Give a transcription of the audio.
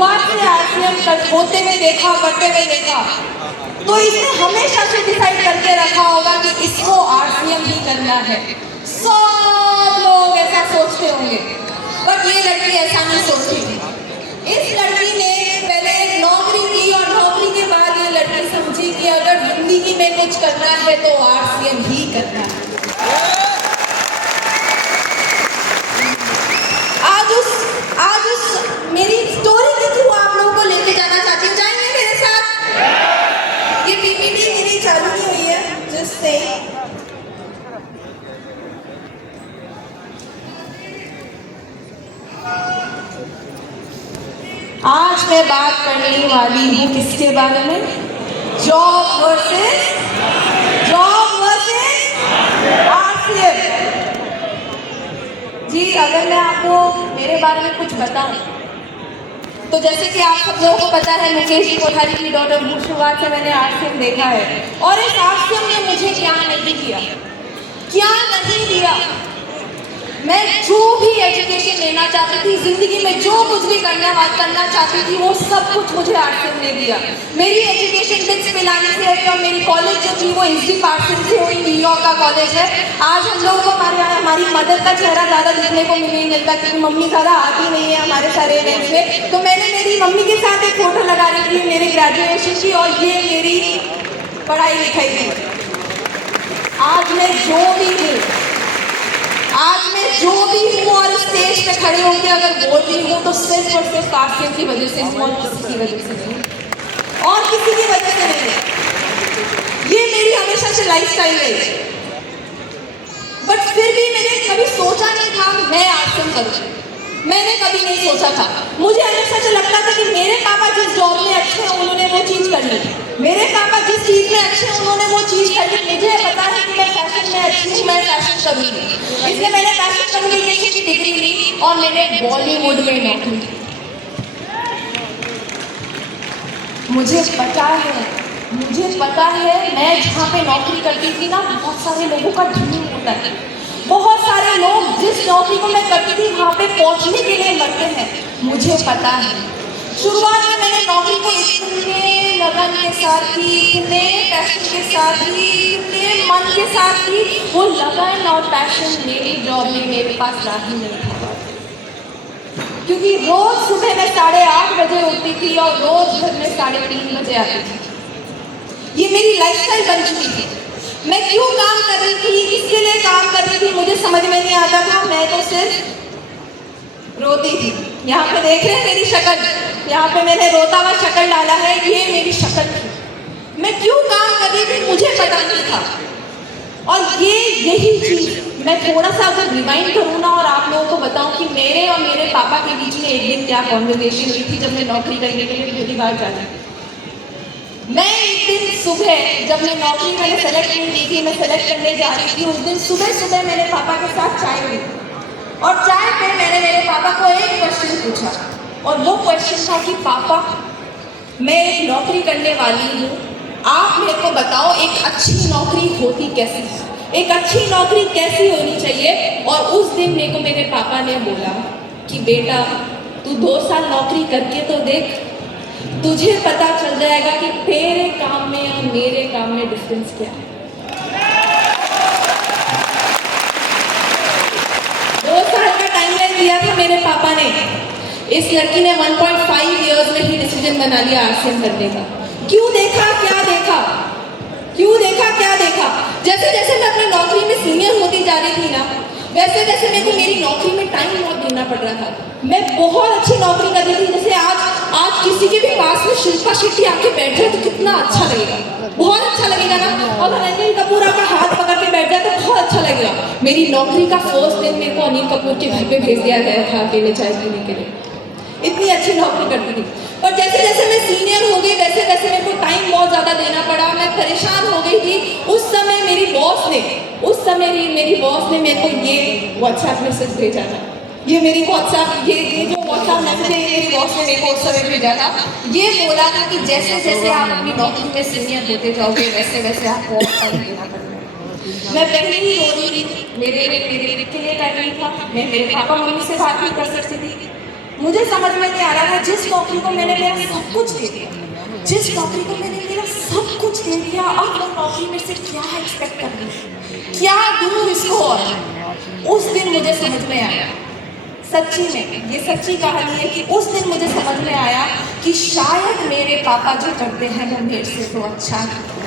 शुरुआत से आरसीएम होते हुए देखा, करते हुए देखा, तो इसने हमेशा से डिसाइड करके रखा होगा कि इसको आरसीएम ही करना है। सब लोग ऐसा सोचते होंगे, बट ये लड़की ऐसा नहीं सोचती थी। इस लड़की ने पहले एक नौकरी की और नौकरी के बाद ये लड़की समझी कि अगर जिंदगी में कुछ करना है तो आरसीएम ही करना है। आज उस मेरी स्टोरी के थ्रू आप लोगों को लेके जाना चाहती हूँ। जाएंगे मेरे साथ? ये पीपीटी मेरी चालू नहीं हुई है जिससे आज मैं बात करने वाली हूँ किसके बारे में? Job versus RCM. जी, अगर मैं आपको मेरे बारे में कुछ बताऊं तो जैसे कि आप सब लोगों को पता है, मुकेश जी कोठारी की डॉटर हूँ। शुरुआत से मैंने आरसीएम देखा है और इस आरसीएम ने मुझे क्या नहीं दिया, क्या नहीं दिया। मैं जो भी एजुकेशन लेना चाहती थी, जिंदगी में जो कुछ भी करना चाहती थी, वो सब कुछ मुझे आरसीएम ने दिया। मेरी एजुकेशन बिट्स पिलानी से है और मेरी कॉलेज जो थी वो एसडी पार्सन से हुई, न्यूयॉर्क का कॉलेज है। आज हम लोगों को हमारी मदर का चेहरा ज़्यादा दिखने को नहीं मिलता क्योंकि मम्मी ज़्यादा आती नहीं है हमारे सारे इवेंट्स में। तो मैंने मेरी मम्मी के साथ एक फोटो लगा रही थी मेरे ग्रेजुएशन की, और ये मेरी पढ़ाई लिखाई थी। आज मैं जो भी हूँ और स्टेज पे खड़े होकर अगर बोल रही हूँ तो सिर्फ और सिर्फ आरसीएम की वजह से हूँ और किसी की वजह से नहीं, और किसी की वजह से नहीं। ये मेरी हमेशा से लाइफस्टाइल है, बट फिर भी मैंने कभी सोचा नहीं था मैं आरसीएम करूँ। मैंने कभी नहीं सोचा था। मुझे हमेशा से लगता था कि मेरे पापा जिस जॉब में अच्छे हैं उन्होंने वो चीज़ कर ली, मेरे पापा जिस चीज़ में अच्छे हैं उन्होंने वो चीज़ कर ली। मुझे पता है कि मैं फैशन में अच्छी हूँ, मैं फैशन करूँगी, इसलिए मैंने फैशन कम्युनिकेशन की डिग्री ली और मैंने बॉलीवुड में नौकरी की। मुझे पता है मैं जहाँ पे नौकरी करती थी ना, बहुत सारे लोगों का ड्रीम होता है। बहुत सारे लोग जिस नौकरी को मैं करती थी वहाँ पे पहुँचने के लिए मरते हैं। मुझे पता है शुरुआत में मैंने नौकरी को इतने लगन के साथ की, इतने पैशन के साथ की, इतने मन के साथ की। वो लगन और पैशन मेरी जॉब में मेरे पास ही नहीं था, क्योंकि रोज सुबह मैं 8:30 बजे उठती थी और रोज घर में 3:30 बजे आती थी। ये मेरी लाइफस्टाइल बन चुकी थी। मैं क्यों काम कर रही थी, किसके लिए काम कर रही थी, मुझे समझ में नहीं आता था। मैं तो सिर्फ रोती थी। यहाँ पे देख रहे हैं मेरी शक्ल, यहाँ पे मैंने रोता हुआ शक्ल डाला है, ये मेरी शक्ल थी। मैं क्यों काम कर रही थी मुझे पता नहीं था। और यही चीज़ मैं थोड़ा सा अगर रिवाइंड करूँ ना और आप लोगों को बताऊँ कि मेरे और मेरे पापा के बीच में एक दिन क्या कॉन्वर्सेशन हुई थी जब मैं नौकरी करने के लिए पहली बार जाती। मैं एक दिन सुबह, जब मैं नौकरी मैंने सेलेक्ट नहीं की थी, मैं सेलेक्ट करने जा रही थी, उस दिन सुबह मैंने पापा के साथ चाय पी और चाय पे मैंने मेरे पापा को एक क्वेश्चन पूछा और वो क्वेश्चन था कि पापा, मैं एक नौकरी करने वाली हूँ, आप मेरे को बताओ एक अच्छी नौकरी होती कैसी है, एक अच्छी नौकरी कैसी होनी चाहिए। और उस दिन मेरे को मेरे पापा ने बोला कि बेटा तू 2 साल नौकरी करके तो देख, तुझे पता चल जाएगा कि तेरे काम में और मेरे काम में डिफरेंस क्या है। 2 साल का टाइमलाइन दिया था मेरे पापा ने। इस लड़की ने 1.5 इयर्स में ही डिसीजन बना लिया आरसीएम करने का। क्यों देखा, क्या देखा, क्यों देखा, क्या देखा। जैसे जैसे मैं अपनी नौकरी में सीनियर होती जा रही थी ना, वैसे वैसे मेरे को मेरी नौकरी में टाइम बहुत देना पड़ रहा था। मैं बहुत अच्छी नौकरी कर रही थी। जैसे आज किसी के भी पास में शिल्पा शेट्टी आके बैठ जाए तो कितना अच्छा लगेगा, बहुत अच्छा लगेगा ना। अगर अनिल कपूर आपका हाथ पकड़ के बैठ जाए तो बहुत अच्छा लगेगा। मेरी नौकरी का फर्स्ट दिन मेरे को अनिल कपूर के घर पे भेज दिया गया था अकेले चाय पीने के लिए। इतनी अच्छी नौकरी करती थी। और जैसे जैसे मैं सीनियर हो गई वैसे वैसे मेरे को टाइम बहुत ज़्यादा देना पड़ा। मैं परेशान हो गई थी। उस समय मेरी बॉस ने मेरे को ये व्हाट्सएप मैसेज भेजा था। ये मेरी व्हाट्सएप ये जो व्हाट्सएप मैसेज है मेरी बॉस ने मेरे को उस समय भेजा था। ये बोला था कि जैसे जैसे आप अपनी नौकरी में सीनियर होते जाओगे वैसे वैसे आपको और टाइम देना पड़ेगा। मैं पहले ही रो रही थी, मेरे के लिए टाइम नहीं था। मैं मेरे पापा मम्मी से बात नहीं कर सकती थी। मुझे समझ में नहीं आ रहा था, जिस नौकरी को मैंने मेरा सब कुछ दे दिया, जिस नौकरी को मैंने मेरा सब कुछ दे दिया, अब वो नौकरी मेरे से क्या एक्सपेक्ट कर रही है, क्या दूँ इसको। और उस दिन मुझे समझ में आया, सच्ची में ये सच्ची कहानी है कि उस दिन मुझे समझ में आया कि शायद मेरे पापा जो करते हैं वो मेरे से तो अच्छा है।